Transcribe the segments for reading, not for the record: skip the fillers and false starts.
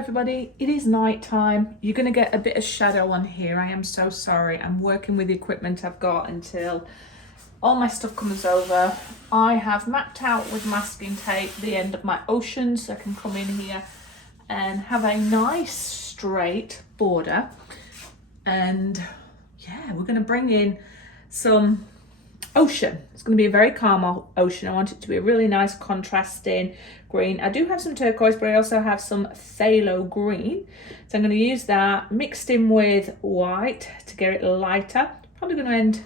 everybody, it is night time. You're going to get a bit of shadow on here. I am so sorry. I'm working with the equipment I've got until all my stuff comes over. I have mapped out with masking tape the end of my ocean so I can come in here and have a nice straight border. And yeah, we're going to bring in some ocean. It's going to be a very calm ocean. I want it to be a really nice contrasting green. I do have some turquoise, but I also have some phthalo green. So I'm going to use that mixed in with white to get it lighter. Probably going to end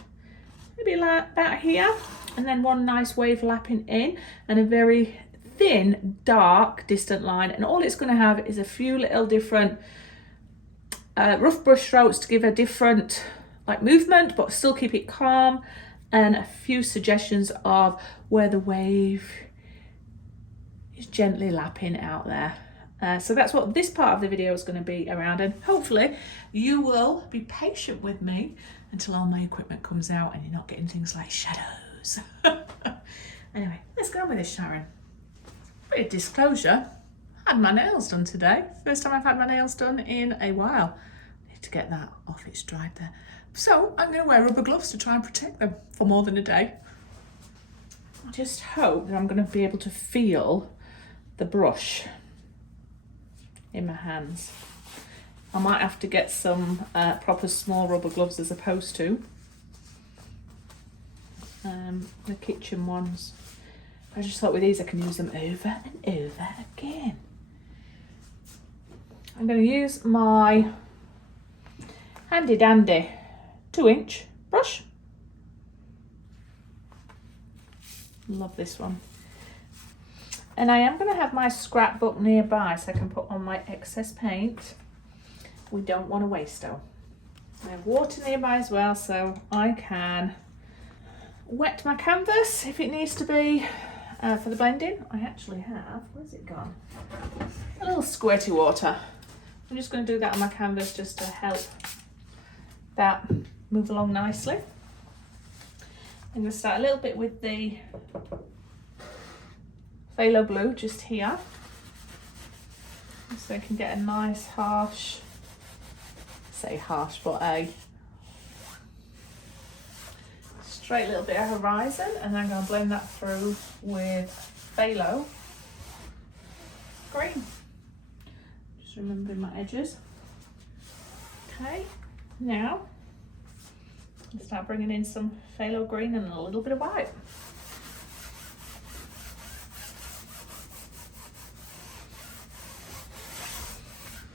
maybe like about here. And then one nice wave lapping in and a very thin, dark, distant line. And all it's going to have is a few little different rough brush strokes to give a different like movement, but still keep it calm. And a few suggestions of where the wave is gently lapping out there. So that's what this part of the video is going to be around, and hopefully you will be patient with me until all my equipment comes out and you're not getting things like shadows. Anyway, let's go on with this, Sharon. Bit of disclosure, I had my nails done today. First time I've had my nails done in a while. Need to get that off, it's dried there. So I'm going to wear rubber gloves to try and protect them for more than a day. I just hope that I'm going to be able to feel the brush in my hands. I might have to get some proper small rubber gloves as opposed to the kitchen ones. I just thought with these I can use them over and over again. I'm going to use my handy dandy 2-inch brush. Love this one. And I am going to have my scrapbook nearby so I can put on my excess paint. We don't want to waste though. I have water nearby as well so I can wet my canvas if it needs to be for the blending. I actually have, where's it gone? A little squirty water. I'm just going to do that on my canvas just to help that move along nicely. I'm going to start a little bit with the phthalo blue just here, so I can get a nice harsh, say harsh, but a straight little bit of horizon, and then I'm going to blend that through with phthalo green. Just remembering my edges. Okay, now start bringing in some phthalo green and a little bit of white.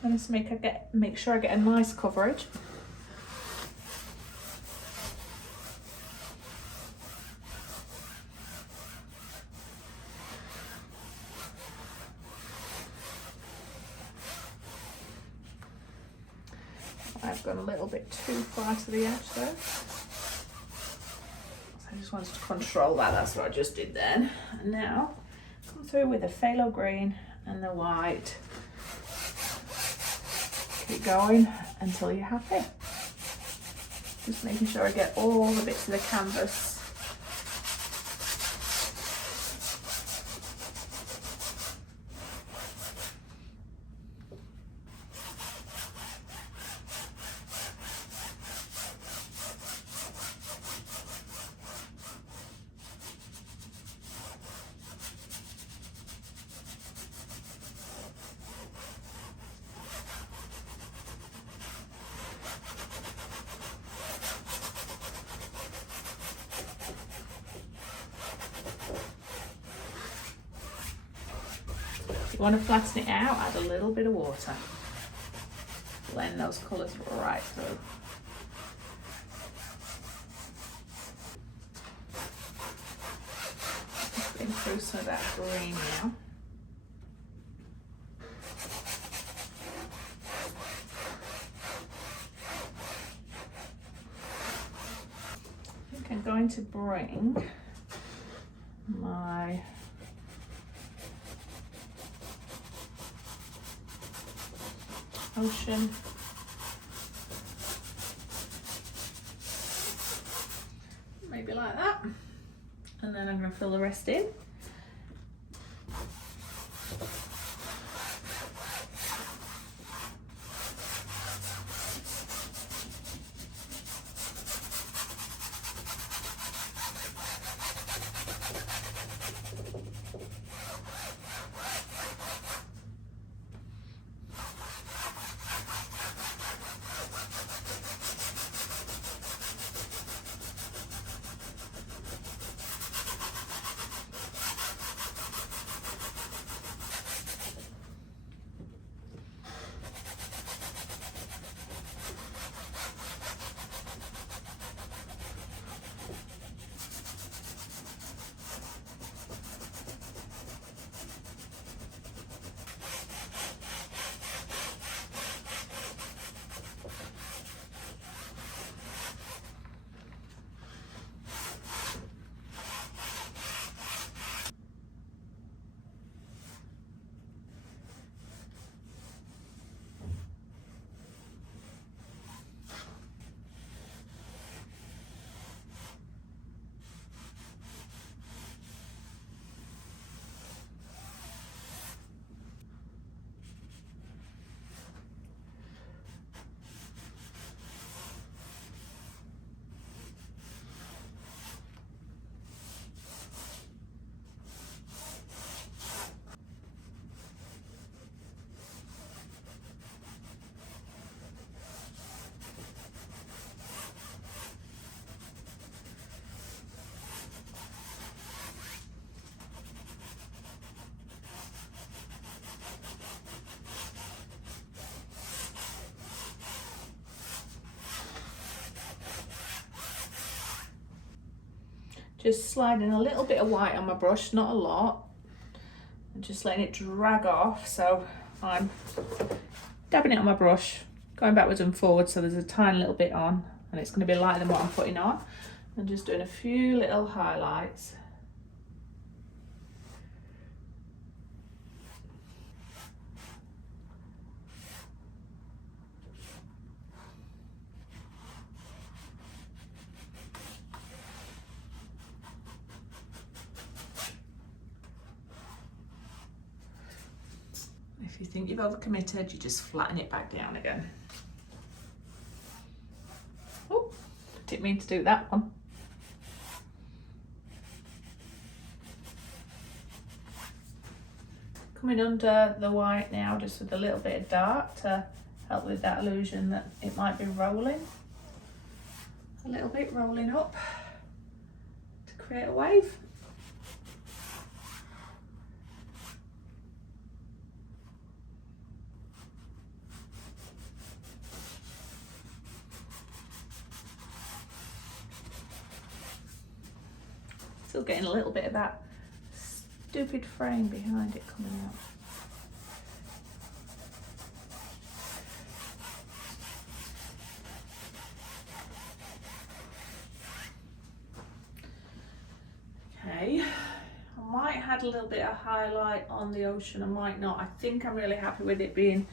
And just make sure I get a nice coverage. I've gone a little bit too far to the edge there. So I just wanted to control that, that's what I just did then. And now come through with the phthalo green and the white. Keep going until you're happy. Just making sure I get all the bits of the canvas. You want to flatten it out, add a little bit of water. Blend those colours right through. Just getting through some of that green now. I think I'm going to bring my ocean maybe like that, and then I'm going to fill the rest in. Just sliding a little bit of white on my brush, not a lot, and just letting it drag off. So I'm dabbing it on my brush, going backwards and forwards, so there's a tiny little bit on, and it's going to be lighter than what I'm putting on, and just doing a few little highlights. If you think you've overcommitted, you just flatten it back down again. Oh, didn't mean to do that one. Coming under the white now, just with a little bit of dark to help with that illusion that it might be rolling. A little bit rolling up to create a wave. Still getting a little bit of that stupid frame behind it coming out. Okay, I might add a little bit of highlight on the ocean, I might not. I think I'm really happy with it being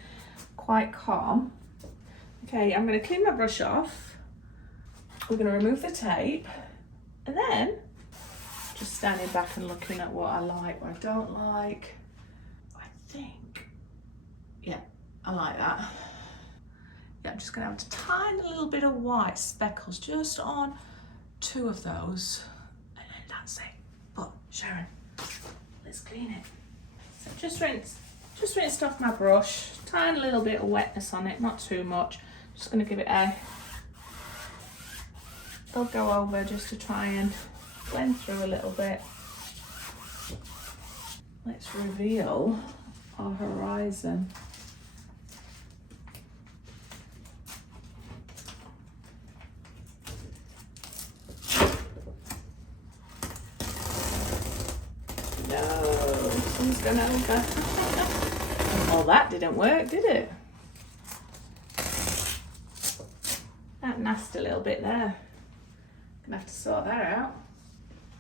quite calm. Okay, I'm going to clean my brush off. We're going to remove the tape, and then just standing back and looking at what I like, what I don't like. I think, yeah, I like that. Yeah, I'm just gonna have a tiny little bit of white speckles just on 2 of those, and then that's it. But Sharon, let's clean it. So just rinsed off my brush, tiny little bit of wetness on it, not too much. Just gonna give it they'll go over just to try and blend through a little bit. Let's reveal our horizon. No, sun's gone over. Oh, that didn't work, did it? That nasty little bit there. Gonna have to sort that out.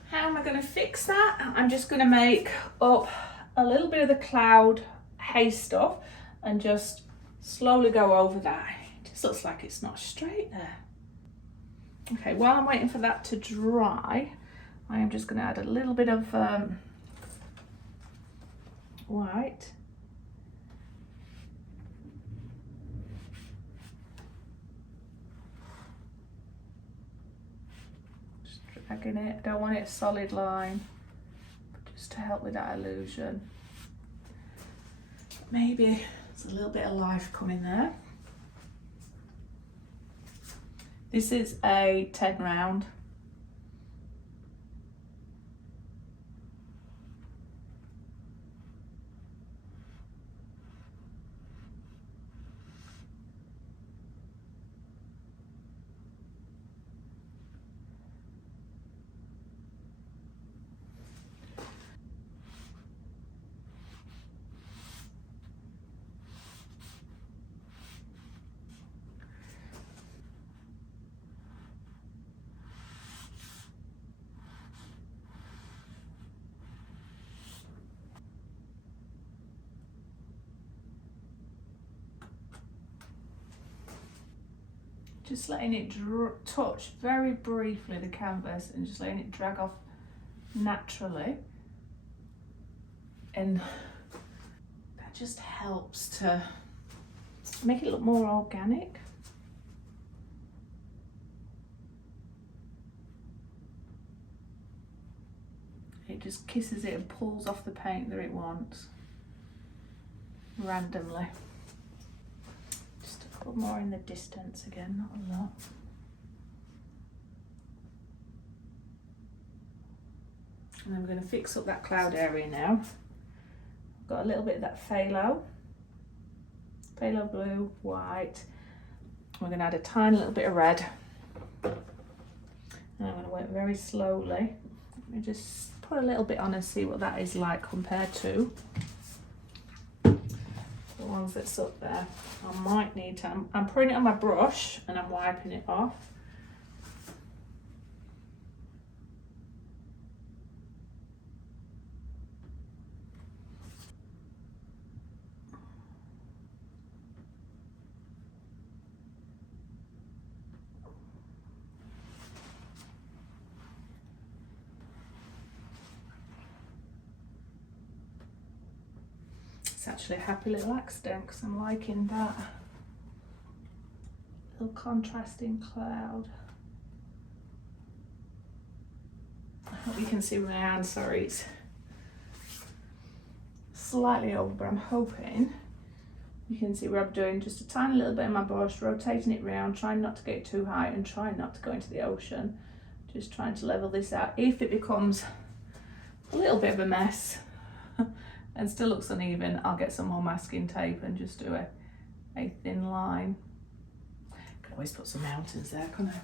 How am I going to fix that? I'm just going to make up a little bit of the cloud haze stuff and just slowly go over that. It just looks like it's not straight there. Okay, while I'm waiting for that to dry, I am just going to add a little bit of white. Dragging it, I don't want it a solid line, just to help with that illusion. Maybe there's a little bit of life coming there. This is a 10 round. Just letting it touch very briefly the canvas and just letting it drag off naturally, and that just helps to make it look more organic. It just kisses it and pulls off the paint that it wants randomly. Put more in the distance again, not a lot. And I'm going to fix up that cloud area now. I've got a little bit of that phthalo blue, white. We're going to add a tiny little bit of red. And I'm going to work very slowly Let me just put a little bit on and see what that is like compared to the ones that's up there. I might need to, I'm putting it on my brush and I'm wiping it off. It's actually a happy little accident because I'm liking that little contrasting cloud. I hope you can see my hand, sorry, it's slightly over, but I'm hoping you can see where I'm doing just a tiny little bit in my brush, rotating it round, trying not to get too high and trying not to go into the ocean. Just trying to level this out. If it becomes a little bit of a mess and still looks uneven, I'll get some more masking tape and just do a thin line. Can always put some mountains there, can't I?